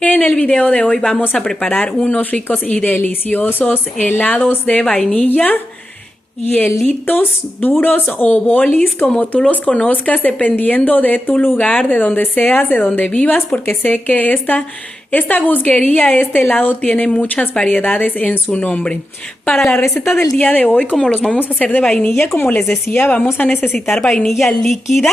En el video de hoy vamos a preparar unos ricos y deliciosos helados de vainilla, hielitos duros o bolis, como tú los conozcas, dependiendo de tu lugar, de donde seas, de donde vivas, porque sé que esta gusguería, este helado tiene muchas variedades en su nombre. Para la receta del día de hoy, como los vamos a hacer de vainilla, como les decía, vamos a necesitar vainilla líquida.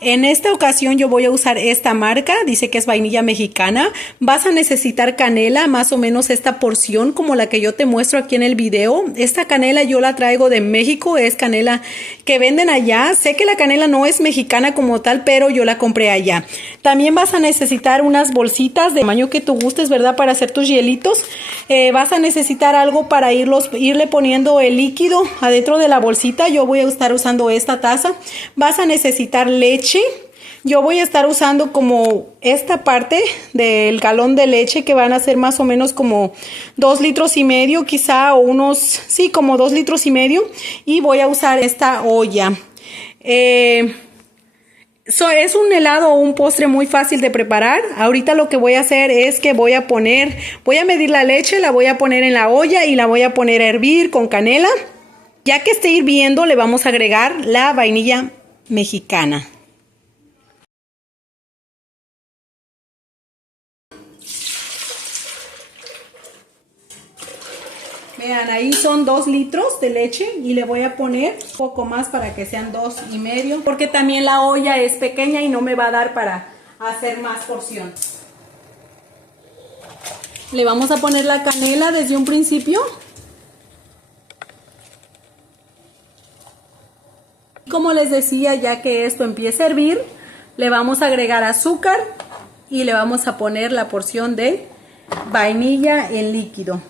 En esta ocasión yo voy a usar esta marca, dice que es vainilla mexicana. Vas a necesitar canela, más o menos esta porción como la que yo te muestro aquí en el video. Esta canela yo la traigo de México, es canela que venden allá. Sé que la canela no es mexicana como tal, pero yo la compré allá. También vas a necesitar unas bolsitas de tamaño que tú gustes, ¿verdad? Para hacer tus hielitos. Vas a necesitar algo para irle poniendo el líquido adentro de la bolsita. Yo voy a estar usando esta taza. Vas a necesitar leche. Yo voy a estar usando como esta parte del galón de leche, que van a ser más o menos como 2,5 litros quizá, o unos, sí, como 2,5 litros. Y voy a usar esta olla. Es un helado o un postre muy fácil de preparar. Ahorita lo que voy a hacer es que voy a medir la leche, la voy a poner en la olla y la voy a poner a hervir con canela. Ya que esté hirviendo, le vamos a agregar la vainilla mexicana. Vean, ahí son 2 litros de leche y le voy a poner un poco más para que sean 2,5, porque también la olla es pequeña y no me va a dar para hacer más porción. Le vamos a poner la canela desde un principio. Como les decía, ya que esto empieza a hervir, le vamos a agregar azúcar y le vamos a poner la porción de vainilla en líquido.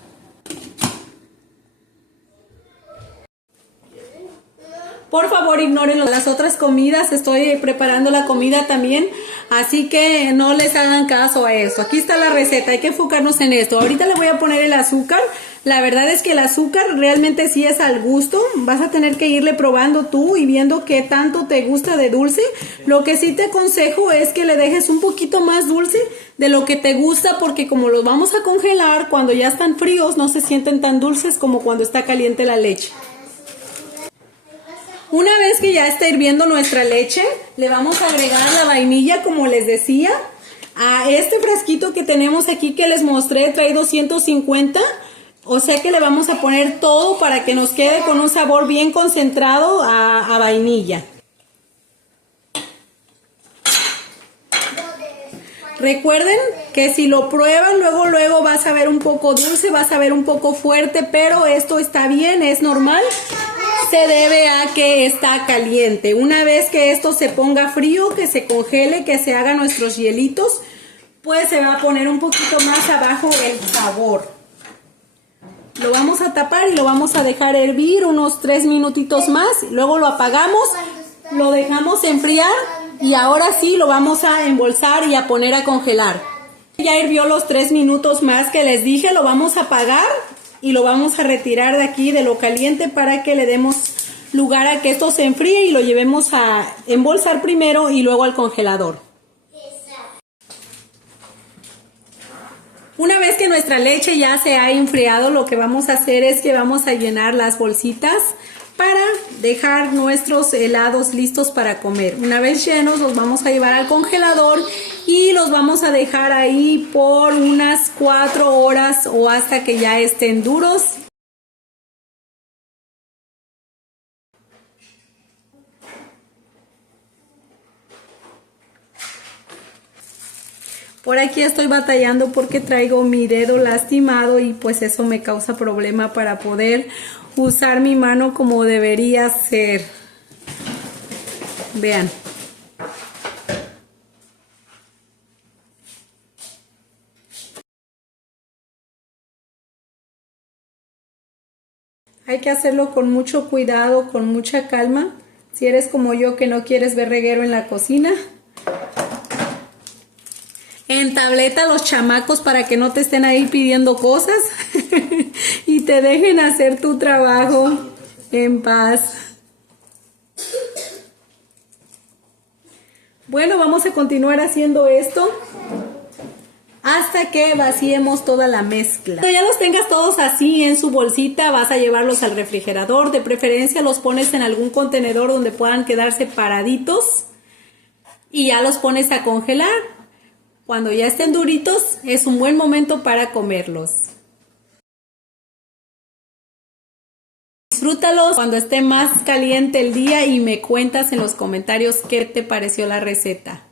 Por favor, ignoren las otras comidas, estoy preparando la comida también, así que no les hagan caso a eso. Aquí está la receta, hay que enfocarnos en esto. Ahorita le voy a poner el azúcar. La verdad es que el azúcar realmente sí es al gusto. Vas a tener que irle probando tú y viendo qué tanto te gusta de dulce. Lo que sí te aconsejo es que le dejes un poquito más dulce de lo que te gusta, porque como los vamos a congelar, cuando ya están fríos no se sienten tan dulces como cuando está caliente la leche. Una vez que ya está hirviendo nuestra leche, le vamos a agregar la vainilla, como les decía. A este frasquito que tenemos aquí que les mostré trae 250, o sea que le vamos a poner todo para que nos quede con un sabor bien concentrado a vainilla. Recuerden que si lo prueban, luego vas a ver un poco dulce, vas a ver un poco fuerte, pero esto está bien, es normal. Se debe a que está caliente. Una vez que esto se ponga frío, que se congele, que se hagan nuestros hielitos, pues se va a poner un poquito más abajo el sabor. Lo vamos a tapar y lo vamos a dejar hervir unos 3 minutitos más. Luego lo apagamos, lo dejamos enfriar y ahora sí lo vamos a embolsar y a poner a congelar. Ya hirvió los 3 minutos más que les dije, lo vamos a apagar y lo vamos a retirar de aquí de lo caliente para que le demos lugar a que esto se enfríe y lo llevemos a embolsar primero y luego al congelador. Una vez que nuestra leche ya se ha enfriado, lo que vamos a hacer es que vamos a llenar las bolsitas para dejar nuestros helados listos para comer. Una vez llenos, los vamos a llevar al congelador y los vamos a dejar ahí por unas 4 horas o hasta que ya estén duros. Por aquí estoy batallando porque traigo mi dedo lastimado y pues eso me causa problema para poder usar mi mano como debería ser. Vean. Hay que hacerlo con mucho cuidado, con mucha calma. Si eres como yo que no quieres ver reguero en la cocina, entableta a los chamacos para que no te estén ahí pidiendo cosas y te dejen hacer tu trabajo en paz. Bueno, vamos a continuar haciendo esto. hasta que vaciemos toda la mezcla. Cuando ya los tengas todos así en su bolsita, vas a llevarlos al refrigerador. De preferencia los pones en algún contenedor donde puedan quedarse paraditos y ya los pones a congelar. Cuando ya estén duritos, es un buen momento para comerlos. Disfrútalos cuando esté más caliente el día y me cuentas en los comentarios qué te pareció la receta.